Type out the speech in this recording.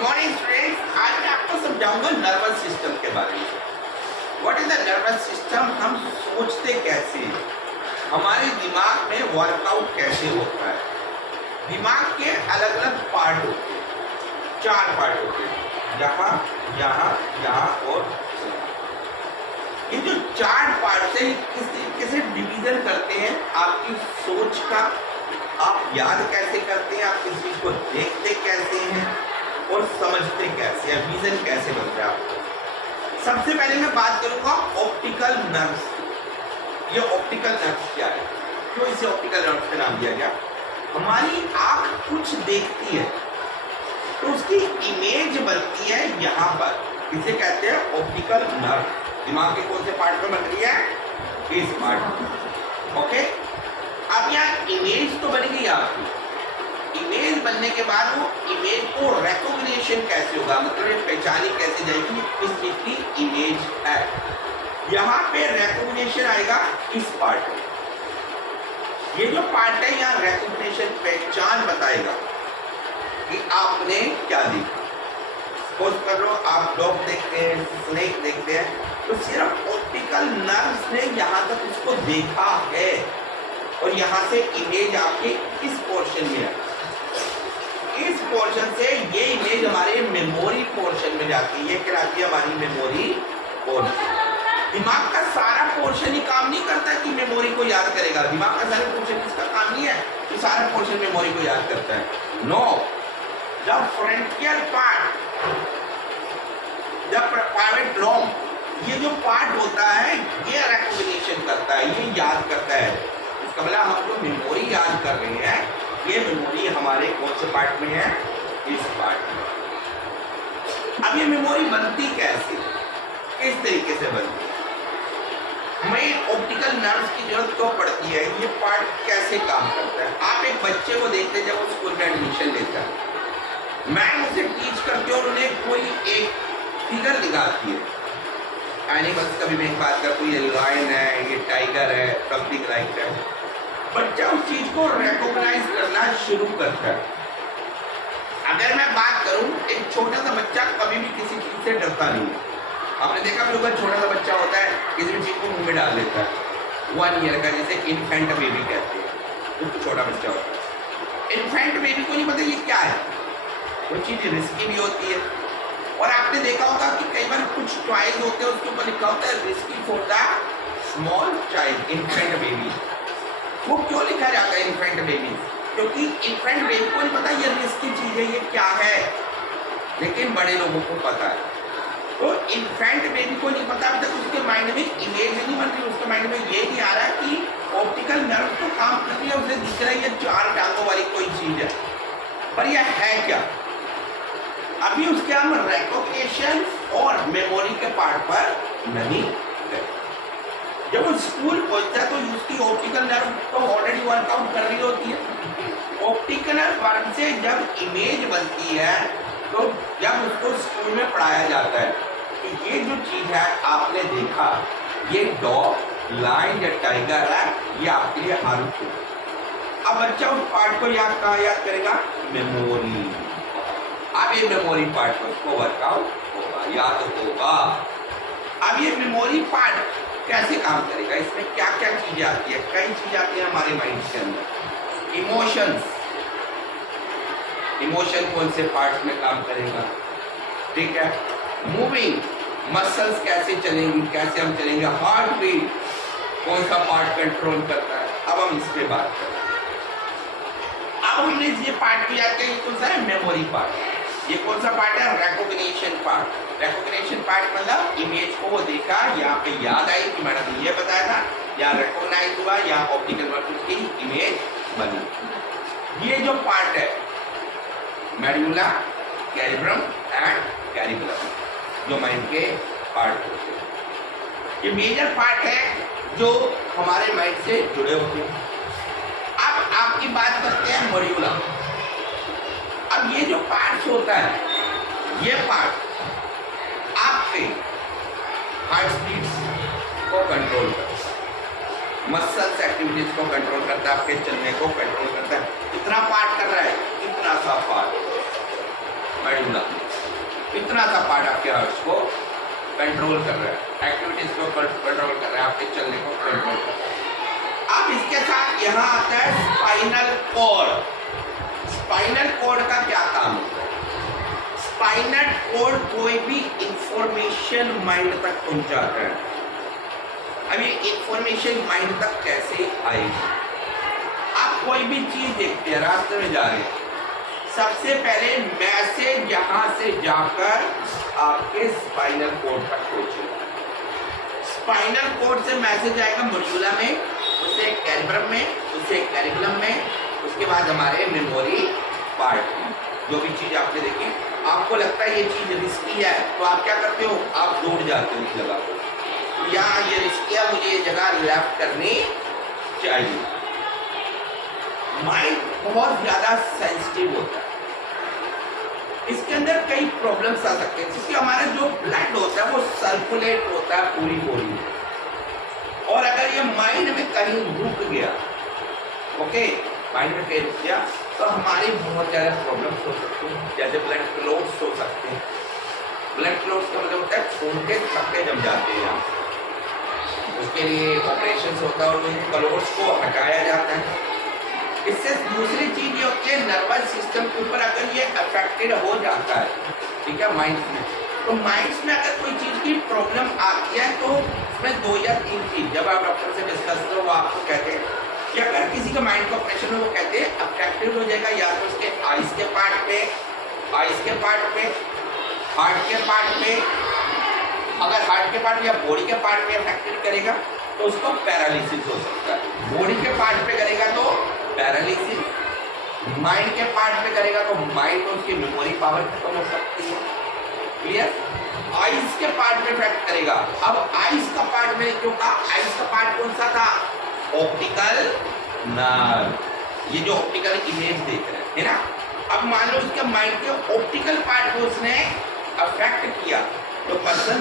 Morning students, आज मैं आपको समझाऊंगा नर्वस सिस्टम के बारे में। What is the nervous system? हम सोचते कैसे हैं, हमारे दिमाग में वर्कआउट कैसे होता है। दिमाग के अलग अलग पार्ट होते हैं, 4 पार्ट होते हैं, यहाँ यहाँ यहाँ और ये जो 4 पार्ट से किस तरीके से डिवीजन करते हैं आपकी सोच का। आप याद कैसे करते हैं, आप किसी चीज को देखते कैसे हैं और समझते कैसे हैं, विजन कैसे बनता है आपको। सबसे पहले मैं बात करूंगा ऑप्टिकल नर्व्स। ये ऑप्टिकल नर्व्स क्या है, क्यों इसे ऑप्टिकल नर्व्स का नाम दिया गया? हमारी आंख कुछ देखती है तो उसकी इमेज बनती है यहाँ पर, इसे कहते हैं ऑप्टिकल नर्व। दिमाग के कौन से पार्ट में बन रही है? इस पार्ट में। ओके, अब यहाँ इमेज तो बन गई आपकी। इमेज बनने के बाद वो इमेज को रिकॉग्निशन कैसे होगा, मतलब पहचानी कैसे जाएगी इस चीज की इमेज है। यहाँ पे रिकॉग्निशन आएगा इस पार्ट में। ये जो पार्ट है यहाँ रिकॉग्निशन पहचान बताएगा कि आपने क्या देखा। सपोज कर लो आप डॉग देखते हैं, स्नेक देखते हैं, तो सिर्फ ऑप्टिकल नर्व्स ने यहाँ तक उसको देखा है और यहाँ से इमेज आपके इस पोर्शन में है। इस पोर्शन से ये इमेज हमारे मेमोरी पोर्शन में जाती है, कहलाती है हमारी मेमोरी पोर्शन। दिमाग का सारा पोर्शन ही काम नहीं करता कि मेमोरी को याद करेगा। दिमाग का सारा पोर्शन इसका काम नहीं है कि सारा पोर्शन मेमोरी को याद करता है। No, the frontier part, the private lobe, ये जो पार्ट होता है ये रिकॉग्निशन करता है, ये याद करता है। इसका मतलब हम जो मेमोरी याद कर रहे हैं, ये मेमोरी हमारे कौन से पार्ट में है? इस पार्ट में। अब ये मेमोरी बनती कैसे, किस तरीके से बनती है? हमें ऑप्टिकल नर्व्स की जरूरत क्यों पड़ती है, ये पार्ट कैसे काम करता है? आप एक बच्चे को देखते हैं जब वो स्कूल में एडमिशन लेता है, मैम उसे टीच करती है और उन्हें कोई एक फिगर दिखाती है। एनिमल्स का भी मैं बात करता हूँ, ये लायन है, ये टाइगर है, पब्लिक राइट है। बच्चा उस चीज को रिकॉग्नाइज करना शुरू करता है। अगर मैं बात करूं, एक छोटा सा बच्चा कभी भी किसी चीज से डरता नहीं है। आपने देखा भी होगा, छोटा सा बच्चा होता है किसी भी चीज को मुंह में डाल देता है। 1 ईयर का, जैसे इन्फेंट बेबी कहते हैं, वो तो छोटा बच्चा होता है। इन्फेंट बेबी को नहीं पता ये क्या है, वो चीज रिस्की भी होती है। और आपने देखा होगा कि कई बार कुछ टॉयज होते हैं उसके ऊपर लिखा होता है risky for the small child, infant baby. वो क्यों लिखा जाता है इन्फेंट बेबी? क्योंकि इन्फेंट बेबी को नहीं पता ये रिस्की चीज है, ये क्या है, लेकिन बड़े लोगों को पता है। तो इन्फेंट बेबी को नहीं पता, अभी तक उसके माइंड में इमेज नहीं बन रही, उसके माइंड में ये नहीं आ रहा कि ऑप्टिकल नर्व तो काम कर रही है, उसे दिख रहा है ये 4 टांगों वाली कोई चीज है, पर यह है क्या? अभी उसके हम रिकॉग्निशन और मेमोरी के पार्ट पर नहीं गए। जब वो स्कूल पहुंचता है तो उसकी ऑप्टिकल नर्व तो ऑलरेडी वर्कआउट कर रही होती है। ऑप्टिकल नर्व से जब इमेज बनती है तो जब उसको स्कूल में पढ़ाया जाता है कि ये जो चीज है आपने देखा, ये डॉग, लायन या टाइगर है, ये आपके लिए हार्मफुल। अब बच्चा उस पार्ट को कहाँ याद करेगा? मेमोरी। अब ये मेमोरी पार्ट पर उसको वर्कआउट होगा, याद होगा। अब ये मेमोरी पार्ट कैसे काम करेगा, इसमें क्या क्या चीजें आती है? कई चीजें आती है हमारे माइंड के अंदर। इमोशंस, इमोशन कौन से पार्ट में काम करेगा, ठीक है। मूविंग मसल्स कैसे चलेंगी, कैसे हम चलेंगे। हार्ट बीट कौन सा पार्ट कंट्रोल करता है, अब हम इस पे बात करें। अब हमने ये पार्ट किया कि कौन सा है? Memory part. ये कौन सा पार्ट है? Recognition part. रिकॉग्निशन पार्ट मतलब इमेज को वो देखा, यहाँ पे याद आई कि मैडम ने ये बताया था, या रिकॉग्नाइज हुआ, या ऑप्टिकल नर्व की इमेज बनी। ये जो पार्ट है मेडुला, कैरिब्रम एंड कैरिबुलम, जो माइंड के पार्ट होते हैं, ये मेजर पार्ट है जो हमारे माइंड से जुड़े होते हैं। अब आपकी बात करते हैं मॉड्यूला। अब ये जो पार्ट्स होता है, ये पार्ट आपके हार्ट बीट्स को कंट्रोल करता है, मसल्स एक्टिविटीज को कंट्रोल करता है, आपके चलने को कंट्रोल करता है। इतना पार्ट कर रहा है, इतना सा पार्ट मेडुला। इतना सा पार्ट आपके हर्ट्स को कंट्रोल कर रहा है, एक्टिविटीज को कंट्रोल कर रहा है, आपके चलने को कंट्रोल कर रहा है। अब इसके साथ यहाँ आता है स्पाइनल कॉर्ड। स्पाइनल कॉर्ड का क्या काम होता है? स्पाइनल कॉर्ड कोई भी इंफॉर्मेशन माइंड तक पहुंचाता है। अब ये इंफॉर्मेशन माइंड तक कैसे आएगी? आप कोई भी चीज देखते हैं, रास्ते में जा रहे हैं, सबसे पहले मैसेज यहां से जाकर आपके स्पाइनल कॉर्ड तक पहुंचेगा। स्पाइनल कॉर्ड से मैसेज आएगा मॉड्यूला में, उससे कैल्ब्रम में, उससे कैरिकुलम में, उसके बाद हमारे मेमोरी पार्ट में। जो भी चीज आपने देखी, आपको लगता है ये चीज रिस्की है, तो आप क्या करते हो? आप दौड़ जाते हो इस जगह पर, या ये रिस्की है, मुझे ये जगह लेफ्ट करनी चाहिए। माइंड बहुत ज्यादा सेंसिटिव होता है, इसके अंदर कई प्रॉब्लम्स आ सकते हैं, क्योंकि हमारा जो ब्लड होता है वो सर्कुलेट होता है पूरी बॉडी में, और अगर ये माइंड में कहीं रुक गया, ओके, माइंड में कहीं रुक गया, तो हमारी बहुत ज़्यादा प्रॉब्लम्स हो सकती हैं। जैसे ब्लड क्लॉट्स हो सकते हैं। ब्लड क्लॉट्स का मतलब होता है खून के थक्के जम जाते हैं यहाँ, उसके लिए ऑपरेशन होता है और उन क्लॉट्स को हटाया जाता है। इससे दूसरी चीज ये होती है, नर्वस सिस्टम के ऊपर अगर ये अफेक्टेड हो जाता है, ठीक है, माइंड में, तो माइंड में अगर कोई चीज की प्रॉब्लम आती है, तो उसमें 2 या 3 चीज जब आप डॉक्टर से डिस्कस करो, वो आपको कहते हैं कि अगर किसी का माइंड का ऑपरेशन हो, वो कहते हैं अफेक्टेड हो जाएगा, या तो उसके आइज के पार्ट पे, हार्ट के पार्ट पे, अगर हार्ट के पार्ट या बॉडी के पार्ट पे अफेक्टेड करेगा तो उसको पैरालिसिस हो सकता है। बॉडी के पार्ट पे करेगा तो पैरालिसिस, माइंड के पार्ट पे करेगा तो माइंड में उसकी मेमोरी पावर खत्म हो सकती है। क्लियर? आइज के पार्ट पे इफेक्ट करेगा। अब आइज का पार्ट में क्यों कहा? आइज का पार्ट कौन सा था? Optical nerve. ये जो ऑप्टिकल इमेज देख रहे हैं, है ना? अब मान लो उसके माइंड के ऑप्टिकल पार्ट को उसने अफेक्ट किया, तो पर्सन